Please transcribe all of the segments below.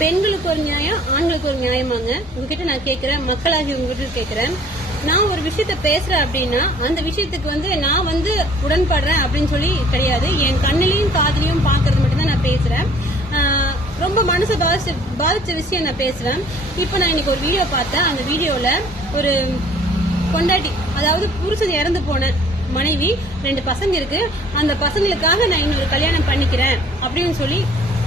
பெண்களுக்கு ஒரு நியாயம் ஆண்களுக்கு ஒரு நியாயமாங்க. உங்ககிட்ட நான் கேட்கிறேன் மக்களாகி உங்ககிட்ட கேட்கிறேன் நான் ஒரு விஷயத்த பேசுறேன் அப்படின்னா அந்த விஷயத்துக்கு வந்து நான் வந்து உடன்படுறேன் அப்படின்னு சொல்லி கிடையாது. என் கண்ணிலையும் காதலையும் பாக்குறது மட்டும்தான் நான் பேசுறேன். ரொம்ப மனசு பாதிச்ச பாதிச்ச விஷயம் நான் பேசுறேன். இப்போ நான் இன்னைக்கு ஒரு வீடியோ பார்த்தேன். அந்த வீடியோல ஒரு கொண்டாட்டி அதாவது புருஷன் இறந்து போன மனைவி ரெண்டு பசங்க இருக்கு. அந்த பசங்களுக்காக நான் இன்னொரு கல்யாணம் பண்ணிக்கிறேன் அப்படின்னு சொல்லி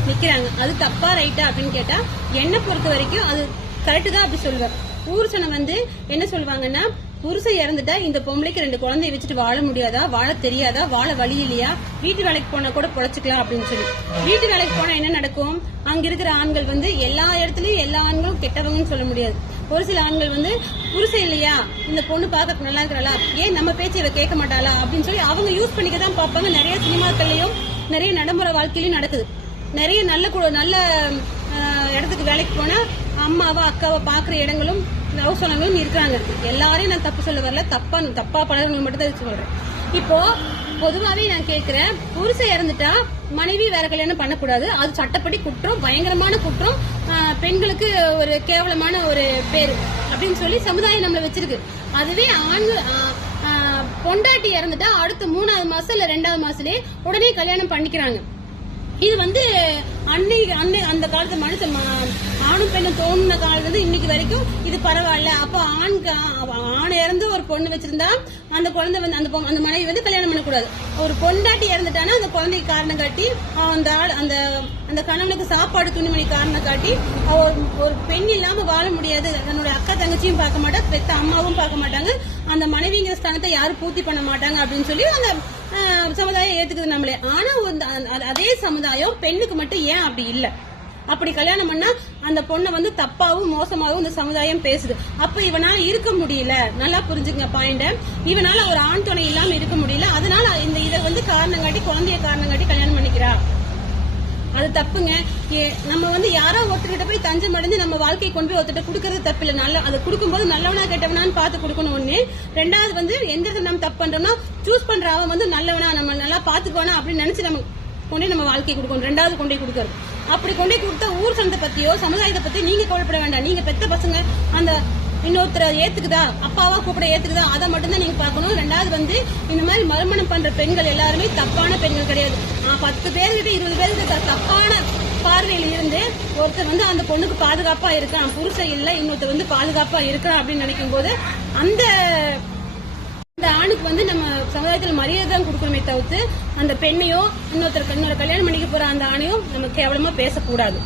நிக்கிறாங்க. அது தப்பா ரைட்டா அப்படின்னு கேட்டா என்னை பொறுத்த வரைக்கும் அது கரெக்டு தான் அப்படி சொல்லுவேன் புருஷனை வந்து என்ன சொல்லுவாங்கன்னா புருஷன் இறந்துட்டா இந்த பொம்பளைக்கு ரெண்டு குழந்தைய வச்சுட்டு வாழ முடியாதா? வாழ தெரியாதா? வாழ வழி இல்லையா? வீட்டு வேலைக்கு போனா கூட பொழைச்சிக்கலாம் அப்படின்னு சொல்லி. வீட்டு வேலைக்கு போனா என்ன நடக்கும்? அங்க இருக்கிற ஆண்கள் வந்து எல்லா இடத்துலயும் எல்லா ஆண்களும் கெட்டவங்கன்னு சொல்ல முடியாது. ஒரு சில ஆண்கள் வந்து புருஷன் இல்லையா? இந்த பொண்ணு பார்க்க நல்லா இருக்கிறாளா? ஏன் நம்ம பேச்சு இவ கேட்க மாட்டாளா? அப்படின்னு சொல்லி அவங்க யூஸ் பண்ணிக்க தான் பார்ப்பாங்க. நிறைய சினிமாக்கள்லயும் நிறைய நடைமுறை வாழ்க்கையிலயும் நடக்குது. நிறைய நல்ல நல்ல இடத்துக்கு வேலைக்கு போனா அம்மாவை அக்காவை பாக்குற இடங்களும் லவ் சொன்னவங்களும் இருக்கிறாங்க. எல்லாரையும் நான் தப்பு சொல்ல வரல. தப்பா தப்பா பழகிறவங்க மட்டும் தான் சொல்றேன். இப்போ பொதுவாவே நான் கேட்கிறேன் புருஷன் இறந்துட்டா மனைவி வேற கல்யாணம் பண்ணக்கூடாது. அது சட்டப்படி குற்றம் பயங்கரமான குற்றம். பெண்களுக்கு ஒரு கேவலமான ஒரு பேரு அப்படின்னு சொல்லி சமுதாயம் நம்மள வச்சிருக்கு. அதுவே ஆண்கள் பொண்டாட்டி இறந்துட்டா அடுத்த மூணாவது மாசம் இல்ல ரெண்டாவது மாசத்துலயே உடனே கல்யாணம் பண்ணிக்கிறாங்க. இது வந்து அன்னை அன்னை அந்த காலத்து மனுஷன் ஆணும் பெண்ணும் தோணுன காலத்துல இன்னைக்கு வரைக்கும் இது பரவாயில்ல. அப்ப ஆண் ஆண் இறந்து ஒரு பொண்ணு வச்சிருந்தா அந்த குழந்தை வந்து அந்த பொ- அந்த மனைவி வந்து கல்யாணம் பண்ணக்கூடாது. ஒரு பொண்டாட்டி இறந்துட்டானா அந்த குழந்தைக்கு காரணம் காட்டி அந்த ஆள் அந்த அந்த கணவனுக்கு சாப்பாடு துணிமணி காரணம் காட்டி அவ ஒரு- ஒரு பெண் இல்லாம வாழ முடியாது. தன்னோட அக்கா தங்கச்சியும் பார்க்க மாட்டா பெத்த அம்மாவும் பார்க்க மாட்டாங்க. அந்த மனைவிங்கிற ஸ்தானத்தை யாரும் பூர்த்தி பண்ண மாட்டாங்க அப்படின்னு சொல்லி அந்த சமுதாயம் ஏத்துக்குது நம்மளே. ஆனா வந்து அந்த- அதே சமுதாயம் பெண்ணுக்கு மட்டும் ஏன் அப்படி இல்லை? அப்படி கல்யாணம் பண்ணா அந்த பொண்ணை வந்து தப்பாவும் மோசமாகவும் இந்த சமுதாயம் பேசுது. அப்ப இவனால இருக்க முடியல. நல்லா புரிஞ்சுங்க பாயிண்ட. இவனால ஒரு ஆண் துணை இல்லாம இருக்க முடியல. அதனால இந்த இதை வந்து காரணம் காட்டி குழந்தைய காரணம் காட்டி கல்யாணம் பண்ணிக்கிறா. அது தப்புங்க. ஏ- நம்ம வந்து யாரோ ஒருத்தர்கிட்ட போய் தஞ்சம் அடைஞ்சு நம்ம வாழ்க்கையை கொண்டு போய் ஒருத்தர் கொடுக்கறது தப்பு இல்ல நல்ல அது கொடுக்கும்போது நல்லவனா கெட்டவனான்னு பார்த்து கொடுக்கணும் ஒண்ணு. ரெண்டாவது வந்து எந்த இடத்துல நம்ம தப்பு பண்றோம்னா சூஸ் பண்ற அவன் வந்து நல்லவனா நம்ம நல்லா பாத்துக்கோனா அப்படின்னு நினைச்சு நம்ம கொண்டே நம்ம வாழ்க்கையை கொடுக்கணும். ரெண்டாவது கொண்டே கொடுக்கறது. அப்படி கொண்டே கொடுத்தா ஊர் சந்தை பத்தியோ சமுதாயத்தை பத்தி நீங்க கவலைப்பட வேண்டாம். நீங்க பெத்த பசங்க அந்த இன்னொருத்தரை ஏத்துக்குதா? அப்பாவா கூப்பிட ஏத்துக்குதா? அதை மட்டும்தான் நீங்க பார்க்கணும். ரெண்டாவது வந்து இந்த மாதிரி மறுமணம் பண்ற பெண்கள் எல்லாருமே தப்பான பெண்கள் கிடையாது. பத்து பேர்கிட்ட இருபது பேர்கிட்ட தப்பான பார்வையில் இருந்து ஒருத்தர் வந்து அந்த பொண்ணுக்கு பாதுகாப்பா இருக்கான். புருஷன் இல்ல இன்னொருத்தர் வந்து பாதுகாப்பா இருக்கான் அப்படின்னு நினைக்கும் போது அந்த ஆணுக்கு வந்து நம்ம சமுதாயத்தில் மரியாதை தான் கொடுக்கணுமே தவிர்த்து அந்த பெண்ணையோ இன்னொருத்தர் இன்னொரு கல்யாணம் பண்ணிக்க போற அந்த ஆணையும் நம்ம கேவலமா பேசக்கூடாது.